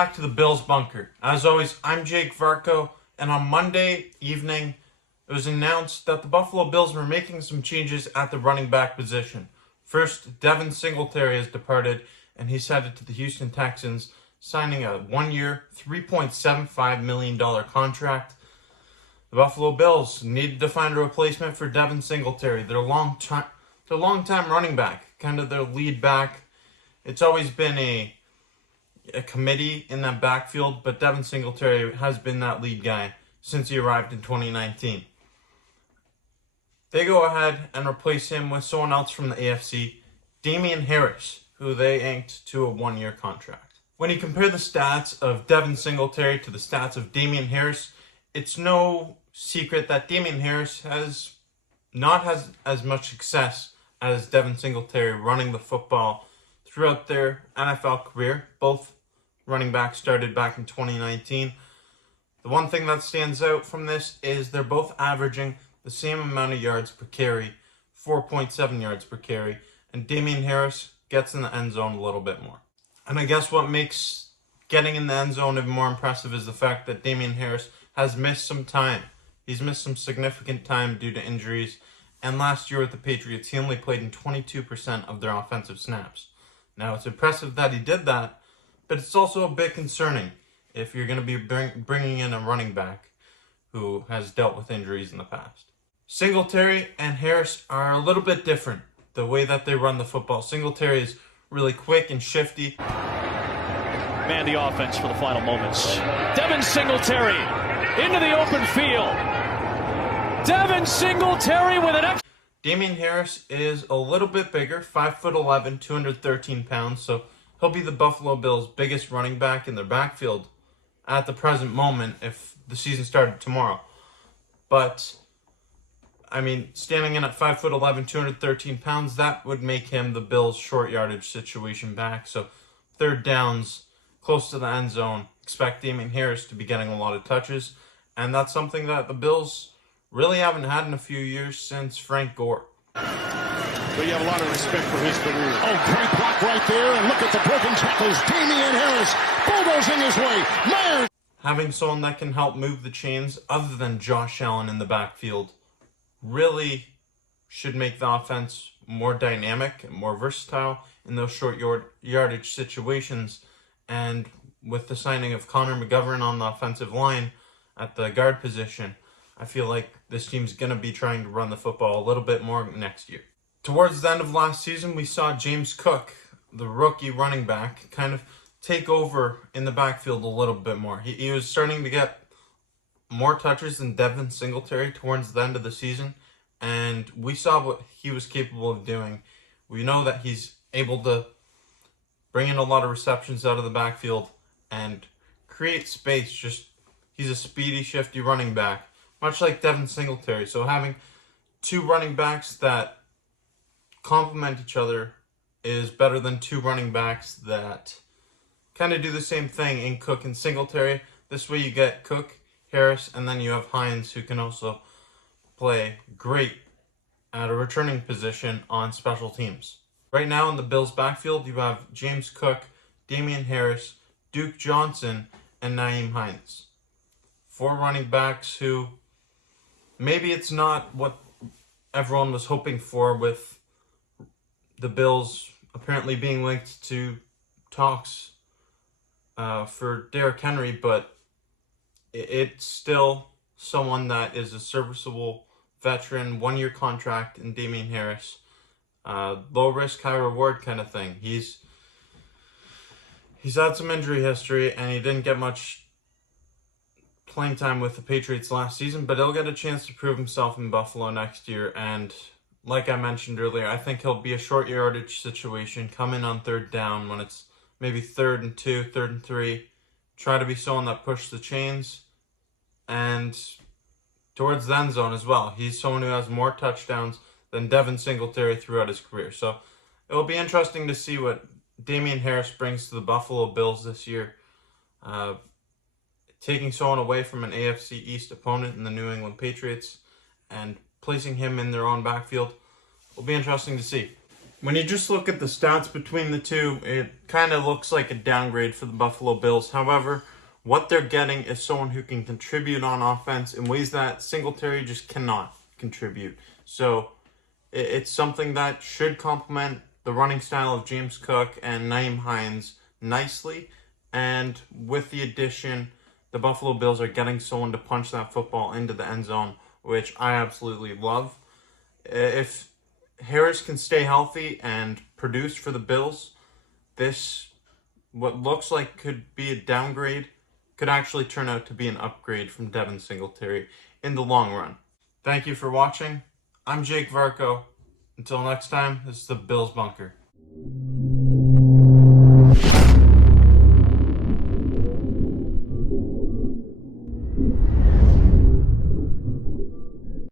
back to the Bills bunker. As always, I'm Jake Varco, and on Monday evening, it was announced that the Buffalo Bills were making some changes at the running back position. First, Devin Singletary has departed, and he's headed to the Houston Texans, signing a one-year, $3.75 million contract. The Buffalo Bills needed to find a replacement for Devin Singletary, their long-time running back, kind of their lead back. It's always been a committee in that backfield, but Devin Singletary has been that lead guy since he arrived in 2019. They go ahead and replace him with someone else from the AFC, Damien Harris, who they inked to a one-year contract. When you compare the stats of Devin Singletary to the stats of Damien Harris, it's no secret that Damien Harris has not had as much success as Devin Singletary running the football throughout their NFL career. Both running backs started back in 2019. The one thing that stands out from this is they're both averaging the same amount of yards per carry, 4.7 yards per carry, and Damien Harris gets in the end zone a little bit more. And I guess what makes getting in the end zone even more impressive is the fact that Damien Harris has missed some time. He's missed some significant time due to injuries, and last year with the Patriots, he only played in 22% of their offensive snaps. Now, it's impressive that he did that, but it's also a bit concerning if you're going to be bringing in a running back who has dealt with injuries in the past. Singletary and Harris are a little bit different, the way that they run the football. Singletary is really quick and shifty. Man the offense for the final moments. Devin Singletary into the open field. Devin Singletary with an Damien Harris is a little bit bigger, 5'11", 213 pounds, so he'll be the Buffalo Bills' biggest running back in their backfield at the present moment if the season started tomorrow. But, I mean, standing in at 5'11", 213 pounds, that would make him the Bills' short yardage situation back. So, third downs, close to the end zone, expect Damien Harris to be getting a lot of touches. And that's something that the Bills really haven't had in a few years since Frank Gore. But you have a lot of respect for his career. Oh, great block right there. And look at the broken tackles. Damien Harris bulldozing his way. Man! Having someone that can help move the chains other than Josh Allen in the backfield really should make the offense more dynamic and more versatile in those short yardage situations. And with the signing of Connor McGovern on the offensive line at the guard position, I feel like this team's going to be trying to run the football a little bit more next year. Towards the end of last season, we saw James Cook, the rookie running back, kind of take over in the backfield a little bit more. He was starting to get more touches than Devin Singletary towards the end of the season, and we saw what he was capable of doing. We know that he's able to bring in a lot of receptions out of the backfield and create space. He's a speedy, shifty running back, much like Devin Singletary. So having two running backs that complement each other is better than two running backs that kind of do the same thing in Cook and Singletary. This way you get Cook, Harris, and then you have Hines, who can also play great at a returning position on special teams. Right now in the Bills' backfield, you have James Cook, Damien Harris, Duke Johnson, and Nyheim Hines. Four running backs who maybe it's not what everyone was hoping for, with the Bills apparently being linked to talks for Derrick Henry, but it's still someone that is a serviceable veteran, one-year contract in Damien Harris. Low risk, high reward kind of thing. He's had some injury history, and he didn't get much playing time with the Patriots last season, but he'll get a chance to prove himself in Buffalo next year. And like I mentioned earlier, I think he'll be a short yardage situation, come in on third down when it's maybe 3rd and 2, 3rd and 3, try to be someone that pushes the chains, and towards the end zone as well. He's someone who has more touchdowns than Devin Singletary throughout his career. So it will be interesting to see what Damien Harris brings to the Buffalo Bills this year. Taking someone away from an AFC East opponent in the New England Patriots and placing him in their own backfield will be interesting to see. When you just look at the stats between the two, it kind of looks like a downgrade for the Buffalo Bills. However, what they're getting is someone who can contribute on offense in ways that Singletary just cannot contribute. So it's something that should complement the running style of James Cook and Nyheim Hines nicely. And with the addition, the Buffalo Bills are getting someone to punch that football into the end zone, which I absolutely love. If Harris can stay healthy and produce for the Bills, this, what looks like could be a downgrade, could actually turn out to be an upgrade from Devin Singletary in the long run. Thank you for watching. I'm Jake Varco. Until next time, this is the Bills Bunker.